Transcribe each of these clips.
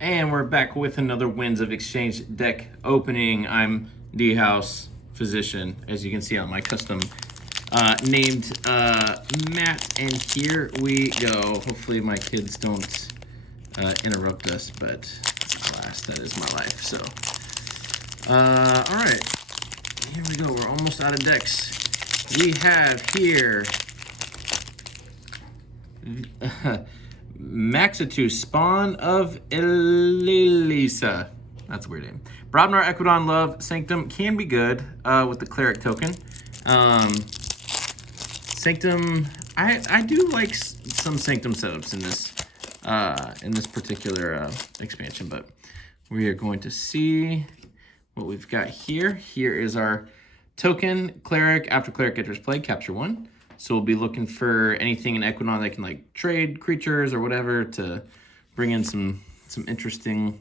And we're back with another Winds of Exchange deck opening. I'm DHaus Physician, as you can see on my custom named Matt. And here we go. Hopefully my kids don't interrupt us, but alas, that is my life. So, all right, here we go. We're almost out of decks. We have here Maxitu, Spawn of Elisa. That's a weird name. Brobnar, Equidon, Love, Sanctum can be good with the Cleric token. Sanctum, I do like some Sanctum setups in this particular expansion, but we are going to see what we've got here. Here is our token Cleric. After Cleric enters play, capture one. So we'll be looking for anything in Equidon that can like trade creatures or whatever to bring in some interesting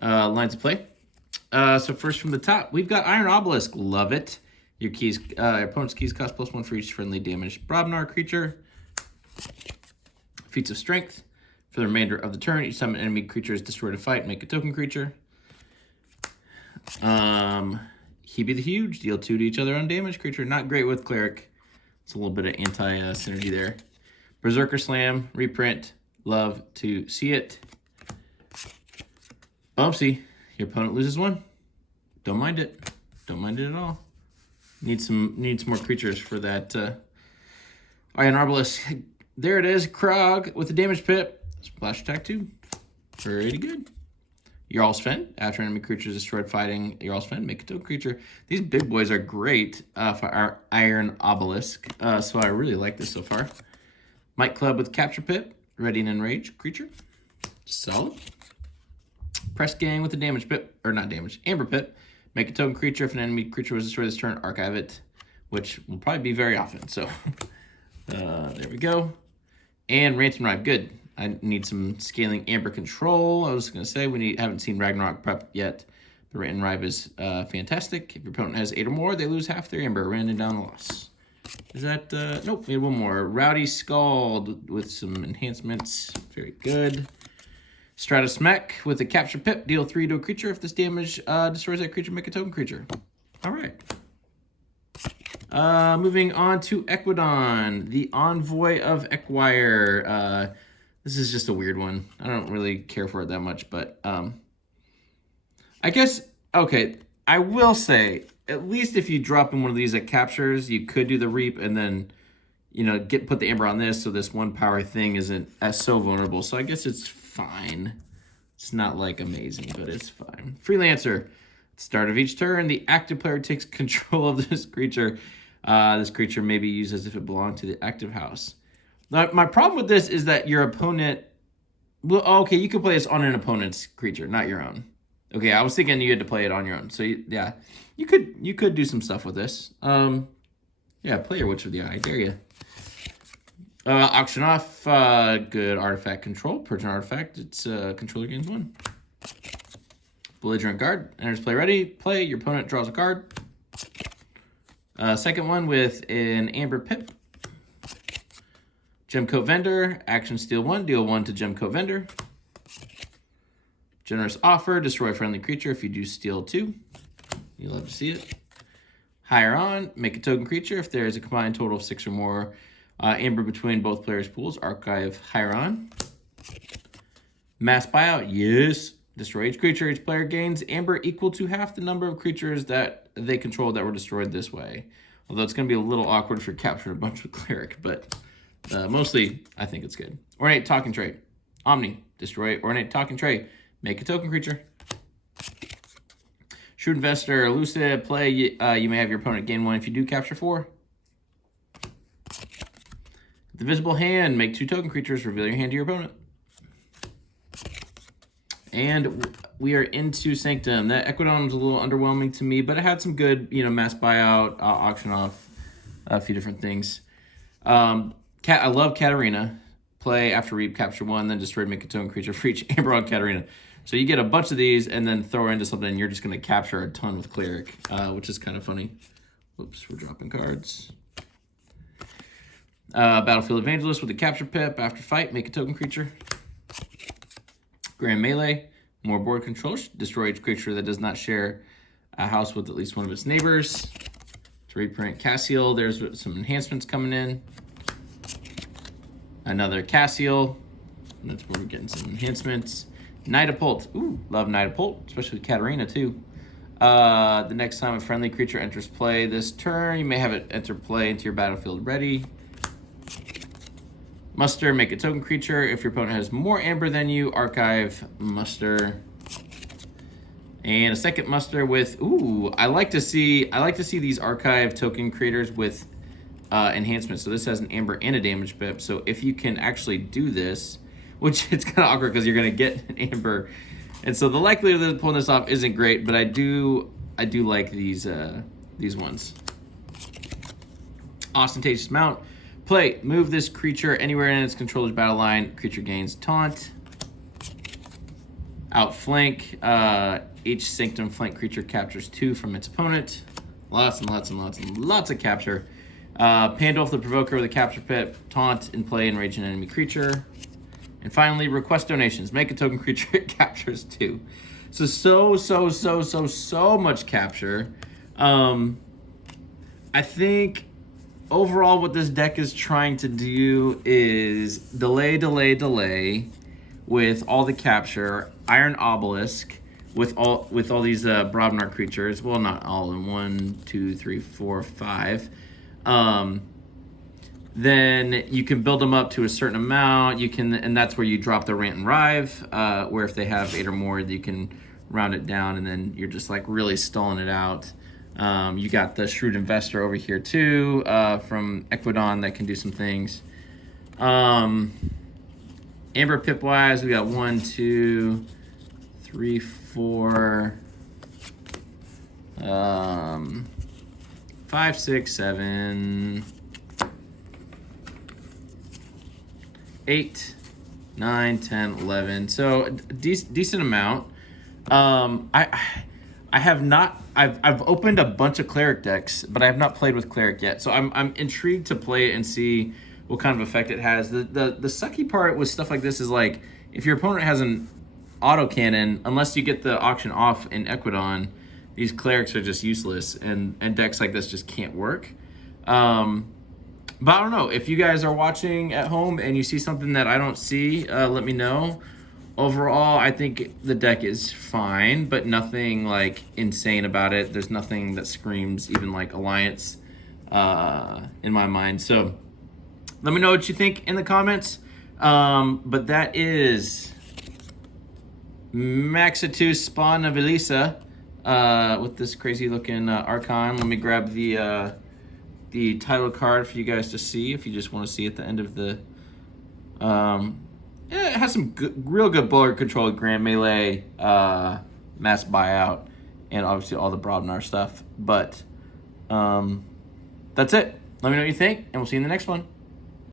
lines of play. So first from the top, we've got Iron Obelisk. Love it. Your keys, your opponent's keys cost +1 for each friendly damaged Brobnar creature. Feats of Strength. For the remainder of the turn, each time an enemy creature is destroyed a fight, make a token creature. He be the Huge. Deal 2 to each other undamaged creature. Not great with Cleric. It's a little bit of anti-synergy there. Berserker Slam, reprint, love to see it. Bumpsy, your opponent loses one. Don't mind it. Don't mind it at all. Needs more creatures for that Iron Obelisk. There it is, Krog with the damage pip. Splash attack 2. Pretty good. Jarl's Fen. After enemy creature is destroyed fighting Jarl's Fen, make a token creature. These big boys are great for our Iron Obelisk, so I really like this so far. Might Club with Capture Pip. Ready and Enrage creature. Solid. Press Gang with the damage pip, or not damage, Amber Pip. Make a token creature. If an enemy creature was destroyed this turn, archive it, which will probably be very often. So there we go. And Rant and Rive, good. I need some scaling Amber control. I was going to say haven't seen Ragnarok prep yet. The Rant and Rive is fantastic. If your opponent has 8 or more, they lose half their Amber. Random down the loss. Is that nope? We have one more. Rowdy Scald with some enhancements. Very good. Stratus Mech with a Capture Pip. Deal 3 to a creature. If this damage destroys that creature, make a token creature. All right. Moving on to Equidon, the Envoy of Ekwire. This is just a weird one. I don't really care for it that much, but I guess, okay, I will say, at least if you drop in one of these that captures, you could do the Reap and then, you know, put the Amber on this so this 1 power thing isn't as so vulnerable. So I guess it's fine. It's not like amazing, but it's fine. Freelancer. At the start of each turn, the active player takes control of this creature. This creature may be used as if it belonged to the active house. Now, my problem with this is that your opponent... Well, okay, you could play this on an opponent's creature, not your own. Okay, I was thinking you had to play it on your own. So, yeah, you could do some stuff with this. Yeah, play your Witch of the Eye. I dare you. Auction off. Good artifact control. Purge an artifact. It's controller gains 1. Belligerent Guard. Enters play ready. Play. Your opponent draws a card. Second one with an Amber Pip. Gemcoat Vendor, action steal 1, deal 1 to Gemcoat Vendor. Generous Offer, destroy friendly creature if you do steal 2. You'll love to see it. Higher on, make a token creature if there is a combined total of 6 or more Amber between both players' pools. Archive Higher on. Mass Buyout, yes. Destroy each creature. Each player gains Amber equal to half the number of creatures that they control that were destroyed this way. Although it's going to be a little awkward if you're capturing a bunch with Cleric, but... mostly, I think it's good. Ornate Talking Tray. Omni. Destroy Ornate Talking Tray. Make a token creature. Shrewd Investor. Elusive. Play. You may have your opponent gain 1 if you do capture 4. The Visible Hand. Make 2 token creatures. Reveal your hand to your opponent. And we are into Sanctum. That Equidon was a little underwhelming to me, but it had some good, you know, mass buyout, auction off, a few different things. I love Katarina. Play after Reap, capture 1, then destroy, make a token creature for each Amber on Katarina. So you get a bunch of these and then throw into something and you're just going to capture a ton with Cleric, which is kind of funny. Whoops, we're dropping cards. Battlefield Evangelist with a capture pip. After fight, make a token creature. Grand Melee. More board control. Destroy each creature that does not share a house with at least one of its neighbors. To reprint Cassiel, there's some enhancements coming in. Another Cassiel. That's where we're getting some enhancements. Nidapult. Ooh, love Nidapult, especially with Katarina too. The next time a friendly creature enters play this turn, you may have it enter play into your battlefield ready. Muster, make a token creature. If your opponent has more amber than you, archive Muster. And a second Muster with, ooh, I like to see these archive token creators with enhancements. So this has an amber and a damage pip. So if you can actually do this, which it's kind of awkward because you're gonna get an amber, and so the likelihood of pulling this off isn't great, but I do like these ones. Ostentatious Mount. Play, move this creature anywhere in its controller's battle line. Creature gains taunt. Outflank. Each Sanctum flank creature captures 2 from its opponent. Lots and lots and lots and lots of capture. Pandulph the Provoker with a capture pip. Taunt in play, enrage an enemy creature. And finally, request donations. Make a token creature, it captures 2. So much capture. I think overall what this deck is trying to do is delay with all the capture. Iron Obelisk with all these Brobnar creatures. Well, not all in 1, 2, 3, 4, 5. Then you can build them up to a certain amount. You can, and that's where you drop the Rant and Rive, where if they have 8 or more, you can round it down, and then you're just like really stalling it out. You got the Shrewd Investor over here too, from Equidon, that can do some things. Amber pip wise, we got 1, 2, 3, 4, 5, 6, 7, 8, 9, 10, 11. So decent amount. I've opened a bunch of Cleric decks, but I have not played with Cleric yet. So I'm intrigued to play it and see what kind of effect it has. The sucky part with stuff like this is like, if your opponent has an autocannon, unless you get the auction off in Equidon, these Clerics are just useless, and decks like this just can't work. But I don't know, if you guys are watching at home and you see something that I don't see, let me know. Overall, I think the deck is fine, but nothing like insane about it. There's nothing that screams even like Alliance in my mind. So let me know what you think in the comments. But that is Maxitus Spawn of Elisa with this crazy looking Archon. Let me grab the title card for you guys to see if you just want to see at the end of the... yeah, it has some real good board control, Grand Melee, Mass Buyout, and obviously all the Brobnar stuff. But that's it. Let me know what you think, and we'll see you in the next one.